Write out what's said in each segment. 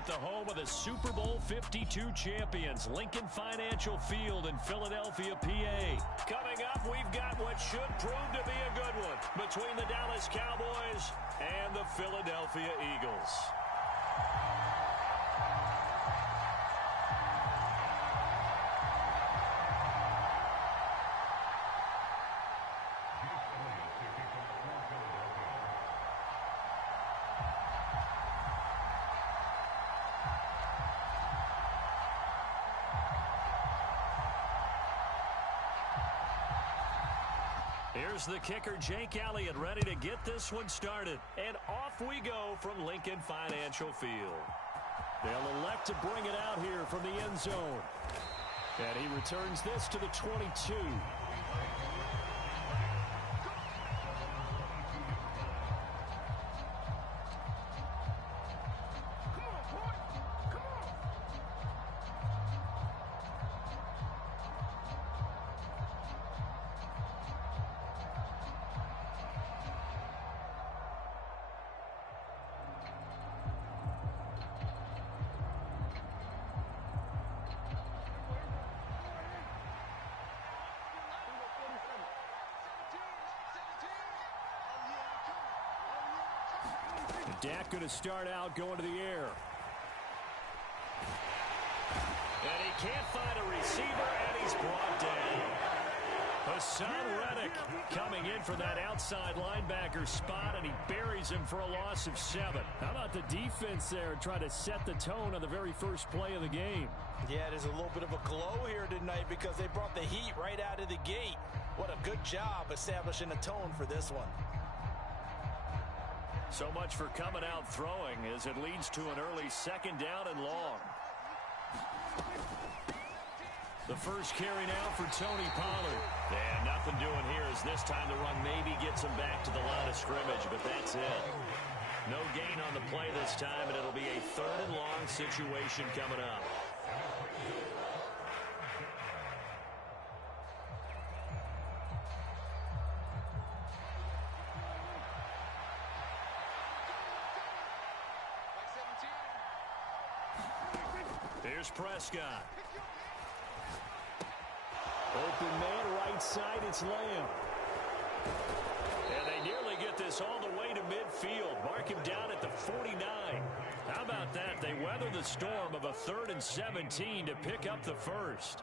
at the home of the Super Bowl 52 champions, Lincoln Financial Field in Philadelphia, PA. Coming up, we've got what should prove to be a good one between the Dallas Cowboys and the Philadelphia Eagles. Here's the kicker, Jake Elliott, ready to get this one started. And off we go from Lincoln Financial Field. They'll elect to bring it out here from the end zone. And he returns this to the 22. Dak going to start out going to the air. And he can't find a receiver, and he's brought down. Hassan Reddick coming in for that outside linebacker spot, and he buries him for a loss of 7. How about the defense there trying to set the tone on the very first play of the game? Yeah, there's a little bit of a glow here tonight because they brought the heat right out of the gate. What a good job establishing a tone for this one. So much for coming out throwing as it leads to an early second down and long. The first carry now for Tony Pollard. And nothing doing here as this time the run maybe gets him back to the line of scrimmage, but that's it. No gain on the play this time, and it'll be a third and long situation coming up. Here's Prescott. Open man, right side, it's Lamb. And they nearly get this all the way to midfield. Mark him down at the 49. How about that? They weather the storm of a 3rd and 17 to pick up the first.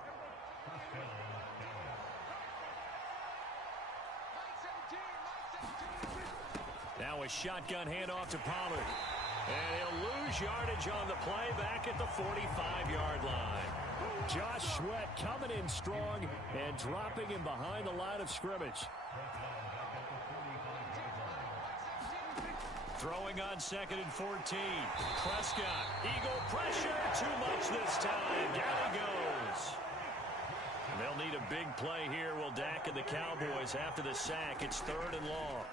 Now a shotgun handoff to Pollard. And he'll lose yardage on the play back at the 45-yard line. Josh Sweat coming in strong and dropping him behind the line of scrimmage. Throwing on 2nd and 14. Prescott, eagle pressure, too much this time. Down he goes. And they'll need a big play here, will Dak and the Cowboys after the sack. It's 3rd and long.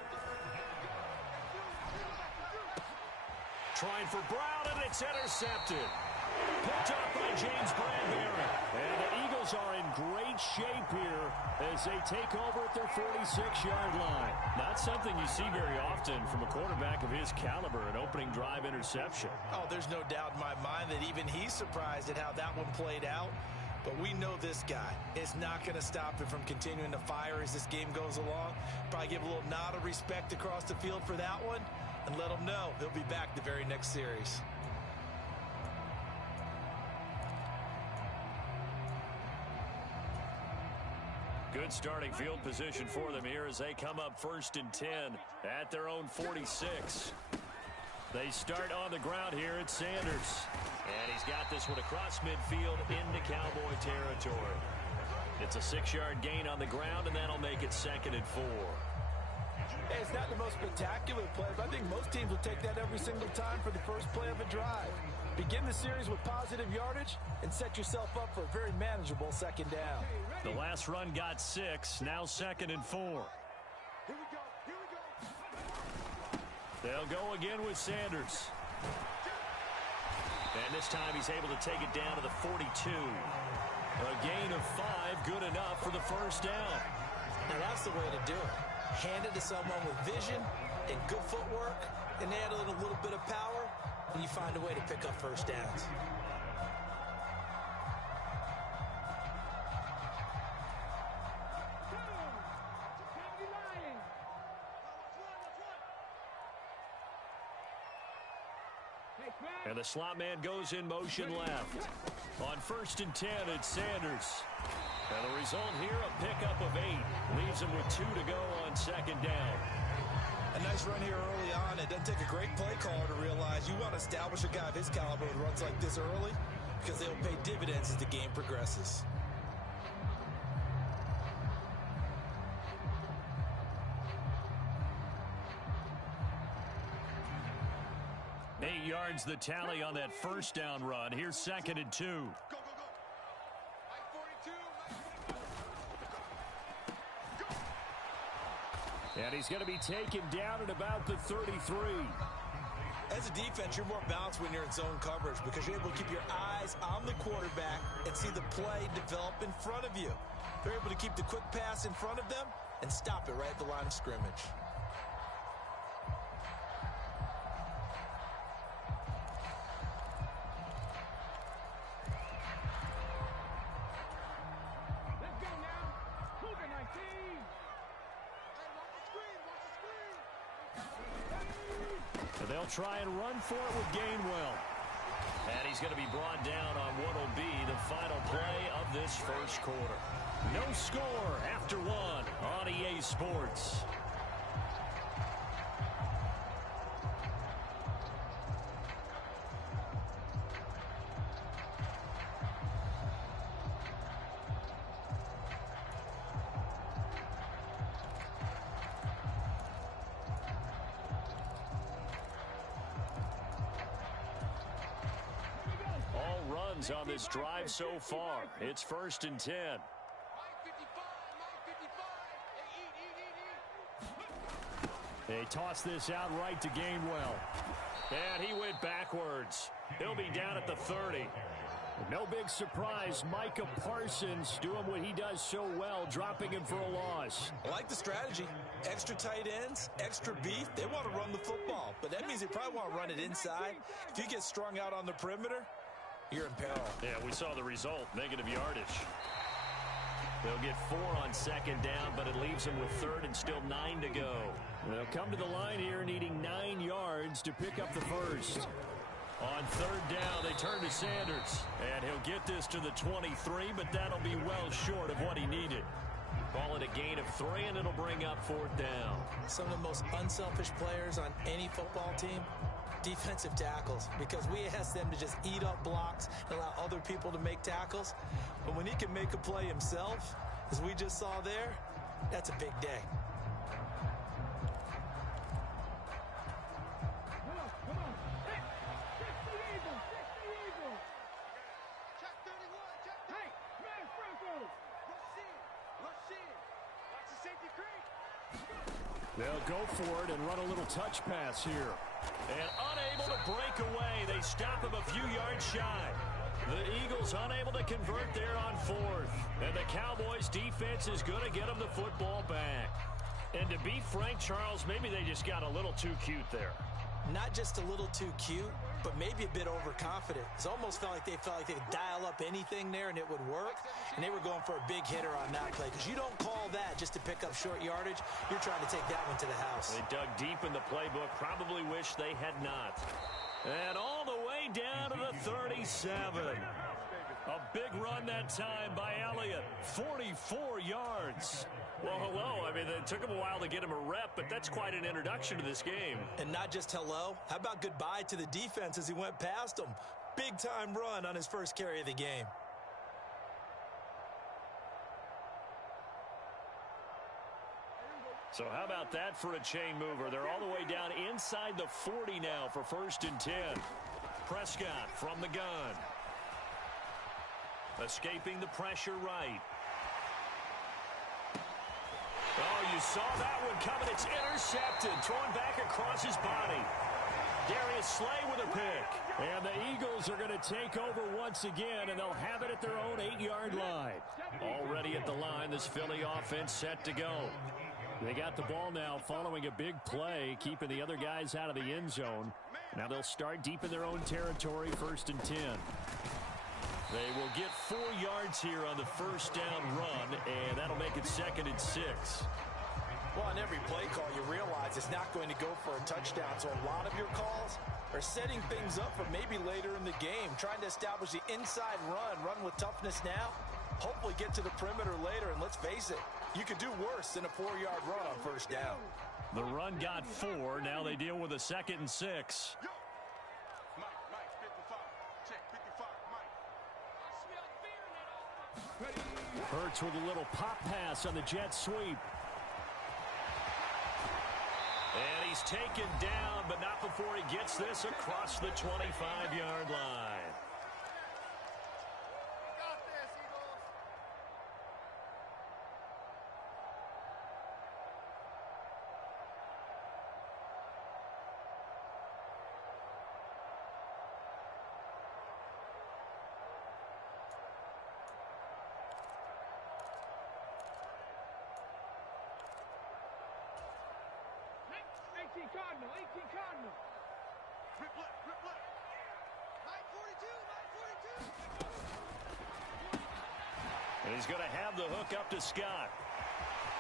Trying for Brown, and it's intercepted. Picked up by James Bradbury. And the Eagles are in great shape here as they take over at their 46-yard line. Not something you see very often from a quarterback of his caliber, an opening drive interception. Oh, there's no doubt in my mind that even he's surprised at how that one played out. But we know this guy is not going to stop him from continuing to fire as this game goes along. Probably give a little nod of respect across the field for that one and let him know he'll be back the very next series. Good starting field position for them here as they come up 1st and 10 at their own 46. They start on the ground here at Sanders. And he's got this one across midfield into Cowboy territory. It's a 6-yard gain on the ground, and that'll make it 2nd and 4. Hey, it's not the most spectacular play, but I think most teams will take that every single time for the first play of a drive. Begin the series with positive yardage and set yourself up for a very manageable 2nd down. The last run got 6, now 2nd and 4. Here we go, here we go. They'll go again with Sanders. And this time he's able to take it down to the 42. A gain of 5, good enough for the first down. Now that's the way to do it. Hand it to someone with vision and good footwork, and add a little bit of power. and you find a way to pick up first downs. And the slot man goes in motion left. On 1st and 10, it's Sanders. And the result here, a pickup of 8. Leaves him with 2 to go on 2nd down. A nice run here early on. It doesn't take a great play caller to realize you want to establish a guy of his caliber with runs like this early because they'll pay dividends as the game progresses. Eight yards the tally on that 1st down run. Here's 2nd and 2. Go. Mike 42. And he's going to be taken down at about the 33. As a defense, you're more balanced when you're in zone coverage because you're able to keep your eyes on the quarterback and see the play develop in front of you. They're able to keep the quick pass in front of them and stop it right at the line of scrimmage. They'll try and run for it with Gainwell. And he's going to be brought down on what will be the final play of this 1st quarter. No score after 1 on EA Sports. On this drive so far, it's 1st and 10. They toss this out right to Gainwell. And he went backwards. He'll be down at the 30. No big surprise, Micah Parsons doing what he does so well, dropping him for a loss. I like the strategy. Extra tight ends, extra beef. They want to run the football, but that means they probably want to run it inside. If you get strung out on the perimeter, you're in peril. Yeah, we saw the result, negative yardage. They'll get 4 on 2nd down, but it leaves them with 3rd and still 9 to go. They'll come to the line here needing 9 yards to pick up the 1st. On 3rd down, they turn to Sanders. And he'll get this to the 23, but that'll be well short of what he needed. Call it a gain of 3, and it'll bring up 4th down. Some of the most unselfish players on any football team, defensive tackles, because we ask them to just eat up blocks and allow other people to make tackles. But when he can make a play himself, as we just saw there, that's a big day. They'll go for it and run a little touch pass here. And unable to break away. They stop him a few yards shy. The Eagles unable to convert there on 4th. And the Cowboys defense is going to get them the football back. And to be frank, Charles, maybe they just got a little too cute there. Not just a little too cute, but maybe a bit overconfident. It almost felt like they could dial up anything there and it would work. And they were going for a big hitter on that play. Because you don't call that just to pick up short yardage. You're trying to take that one to the house. They dug deep in the playbook. Probably wish they had not. And all the way down to the 37. A big run that time by Elliott. 44 yards. Well, hello. I mean, it took him a while to get him a rep, but that's quite an introduction to this game. And not just hello. How about goodbye to the defense as he went past him? Big-time run on his first carry of the game. So how about that for a chain mover? They're all the way down inside the 40 now for 1st and 10. Prescott from the gun. Escaping the pressure right. Oh, you saw that one coming. It's intercepted. Thrown back across his body. Darius Slay with a pick. And the Eagles are going to take over once again, and they'll have it at their own 8-yard line. Already at the line, this Philly offense set to go. They got the ball now following a big play, keeping the other guys out of the end zone. Now they'll start deep in their own territory, 1st and 10. They will get 4 yards here on the first down run, and that'll make it 2nd and 6. Well, on every play call, you realize it's not going to go for a touchdown, so a lot of your calls are setting things up for maybe later in the game, trying to establish the inside run with toughness now, hopefully get to the perimeter later, and let's face it, you could do worse than a 4-yard run on first down. The run got 4. Now they deal with a 2nd and 6. Mike, 55. Check, 55, Mike. Hurts with a little pop pass on the jet sweep. And he's taken down, but not before he gets this across the 25-yard line. Cardinal, 18 Cardinal. Rip left. Mike 42. And he's going to have the hook up to Scott.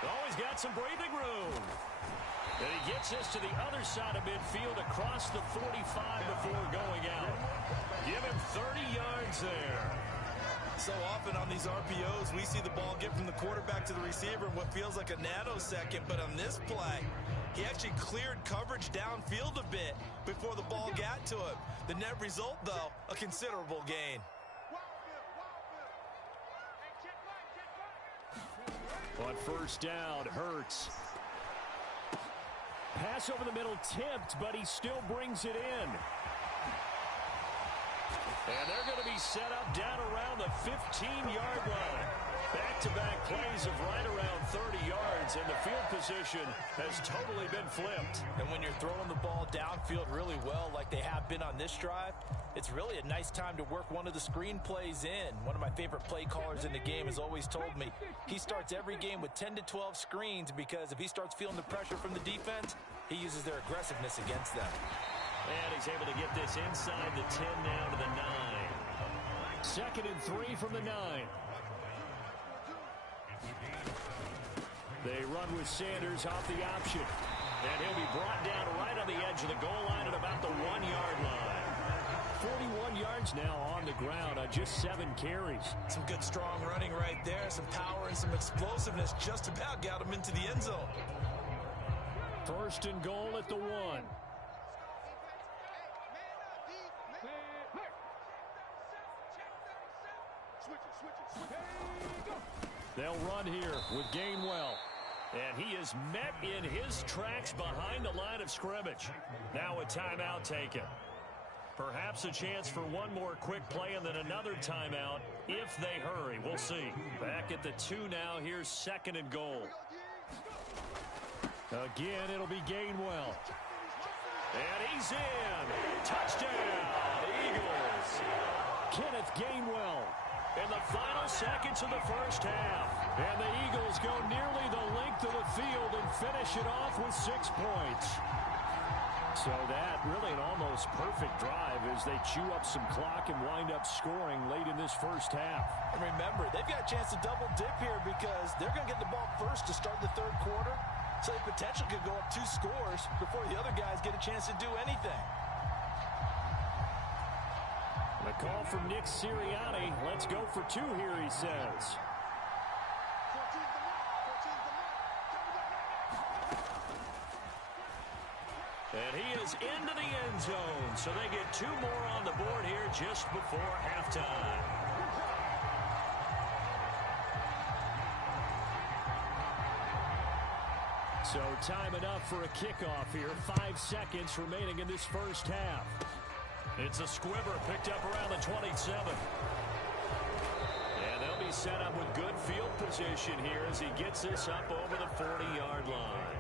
Oh, he's got some breathing room. And he gets this to the other side of midfield across the 45 before going out. Give him 30 yards there. So often on these RPOs, we see the ball get from the quarterback to the receiver in what feels like a nanosecond. But on this play, he actually cleared coverage downfield a bit before the ball got to him. The net result, though, a considerable gain. On first down, Hurts. Pass over the middle tipped, but he still brings it in. And they're going to be set up down around the 15-yard line. Back-to-back plays of right around 30 yards, and the field position has totally been flipped. And when you're throwing the ball downfield really well like they have been on this drive, it's really a nice time to work one of the screen plays in. One of my favorite play callers in the game has always told me he starts every game with 10 to 12 screens because if he starts feeling the pressure from the defense, he uses their aggressiveness against them. And he's able to get this inside the 10 now to the 9. 2nd and 3 from the 9. They run with Sanders off the option. And he'll be brought down right on the edge of the goal line at about the 1-yard line. 41 yards now on the ground on just 7 carries. Some good strong running right there. Some power and some explosiveness just about got him into the end zone. 1st and goal at the 1. They'll run here with Gainwell. And he is met in his tracks behind the line of scrimmage. Now a timeout taken. Perhaps a chance for one more quick play and then another timeout if they hurry. We'll see. Back at the 2 now. Here's 2nd and goal. Again, it'll be Gainwell. And he's in. Touchdown, Eagles. Kenneth Gainwell in the final seconds of the first half. And the Eagles go nearly the length of the field and finish it off with 6 points. So that really an almost perfect drive as they chew up some clock and wind up scoring late in this first half. And remember, they've got a chance to double dip here because they're going to get the ball first to start the 3rd quarter. So they potentially could go up 2 scores before the other guys get a chance to do anything. The call from Nick Sirianni. Let's go for 2 here, he says. And he is into the end zone. So they get 2 more on the board here just before halftime. So time enough for a kickoff here. 5 seconds remaining in this first half. It's a squibber picked up around the 27. And they'll be set up with good field position here as he gets this up over the 40-yard line.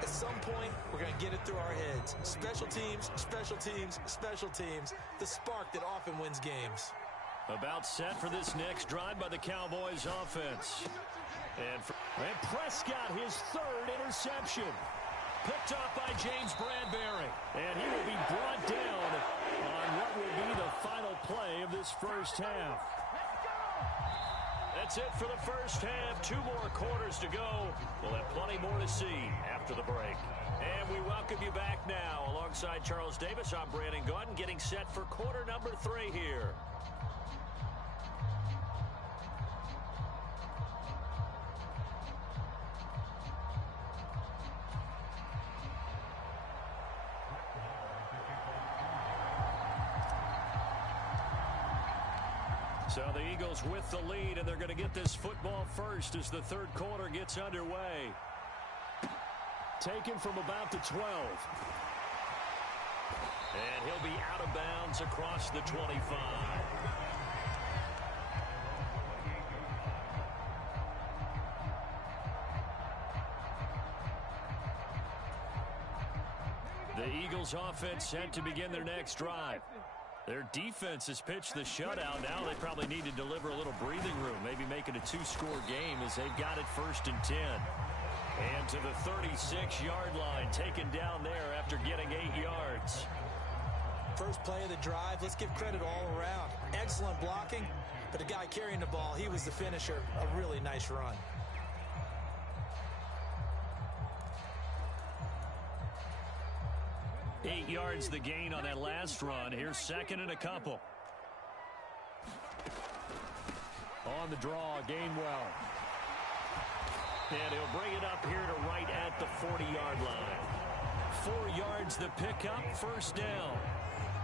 At some point, we're going to get it through our heads. Special teams, special teams, special teams. The spark that often wins games. About set for this next drive by the Cowboys offense. And Prescott, his 3rd interception. Picked off by James Bradbury. And he will be brought down on what will be the final play of this first half. That's it for the first half. 2 more quarters to go. We'll have plenty more to see after the break. And we welcome you back now. Alongside Charles Davis, I'm Brandon Gaudin, getting set for quarter number 3 here. So the Eagles with the lead, and they're going to get this football first as the third quarter gets underway. Taken from about the 12. And he'll be out of bounds across the 25. The Eagles offense set to begin their next drive. Their defense has pitched the shutout. Now they probably need to deliver a little breathing room, maybe make it a 2-score game as they've got it 1st and 10. And to the 36-yard line, taken down there after getting 8 yards. First play of the drive, let's give credit all around. Excellent blocking, but the guy carrying the ball, he was the finisher. A really nice run. Eight yards the gain on that last run. Here's 2nd and a couple. On the draw, Gainwell. And he'll bring it up here to right at the 40-yard line. 4 yards the pickup, 1st down.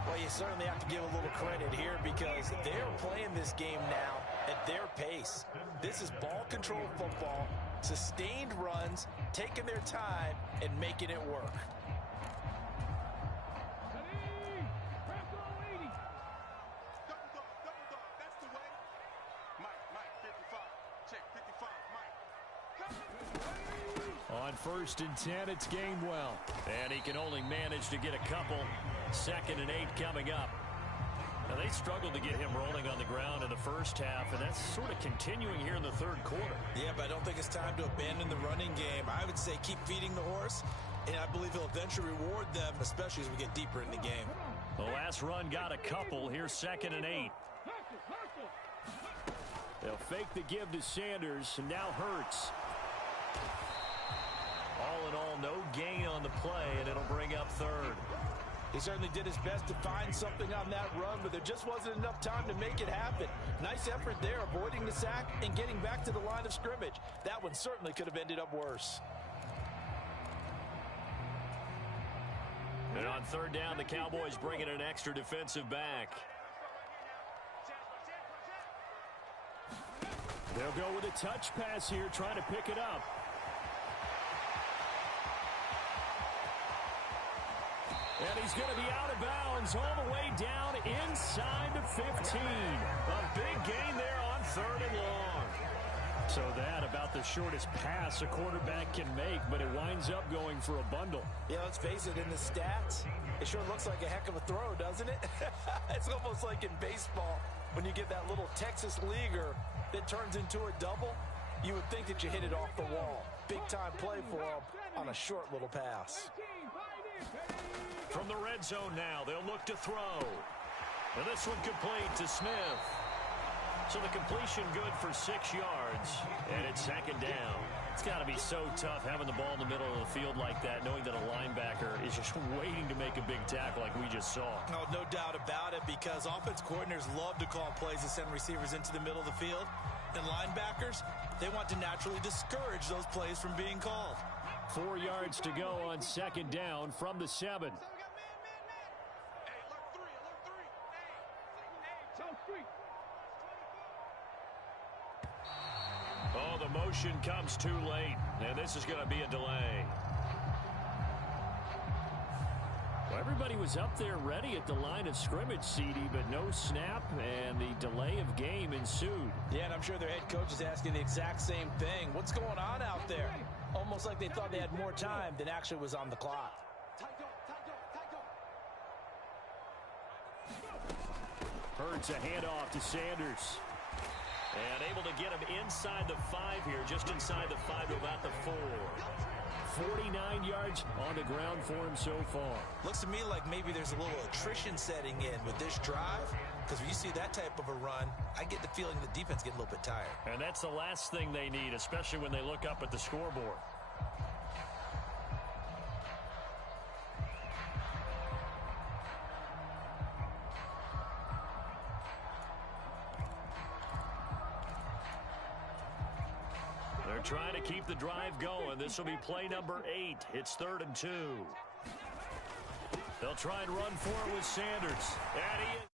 Well, you certainly have to give a little credit here because they're playing this game now at their pace. This is ball control football, sustained runs, taking their time, and making it work. On 1st and 10, it's Gainwell. And he can only manage to get a couple. 2nd and 8 coming up. Now, they struggled to get him rolling on the ground in the first half, and that's sort of continuing here in the third quarter. Yeah, but I don't think it's time to abandon the running game. I would say keep feeding the horse, and I believe he'll eventually reward them, especially as we get deeper in the game. The last run got a couple. Here's 2nd and 8. They'll fake the give to Sanders, and now Hurts. All in all, no gain on the play, and it'll bring up 3rd. He certainly did his best to find something on that run, but there just wasn't enough time to make it happen. Nice effort there, avoiding the sack and getting back to the line of scrimmage. That one certainly could have ended up worse. And on 3rd down, the Cowboys bring in an extra defensive back. They'll go with a touch pass here, trying to pick it up. And he's going to be out of bounds all the way down inside the 15. A big gain there on 3rd and long. So that about the shortest pass a quarterback can make, but it winds up going for a bundle. Yeah, let's face it, in the stats, it sure looks like a heck of a throw, doesn't it? It's almost like in baseball when you get that little Texas leaguer that turns into a double. You would think that you hit it off the wall. Big-time play for him on a short little pass. From the red zone now, they'll look to throw. And this one complete to Smith. So the completion good for 6 yards, and it's 2nd down. It's got to be so tough having the ball in the middle of the field like that, knowing that a linebacker is just waiting to make a big tackle like we just saw. Oh, no doubt about it, because offense coordinators love to call plays and send receivers into the middle of the field. And linebackers, they want to naturally discourage those plays from being called. 4 yards to go on 2nd down from the 7. Oh, the motion comes too late, and this is going to be a delay. Well, everybody was up there ready at the line of scrimmage, CD, but no snap, and the delay of game ensued. Yeah, and I'm sure their head coach is asking the exact same thing. What's going on out there? Almost like they thought they had more time than actually was on the clock. Hurts a handoff to Sanders. And able to get him inside the 5 here, just inside the 5 to about the 4. 49 yards on the ground for him so far. Looks to me like maybe there's a little attrition setting in with this drive, because when you see that type of a run, I get the feeling the defense getting a little bit tired. And that's the last thing they need, especially when they look up at the scoreboard. They're trying to keep the drive going. This will be play number 8. It's 3rd and 2. They'll try and run for it with Sanders. And he is.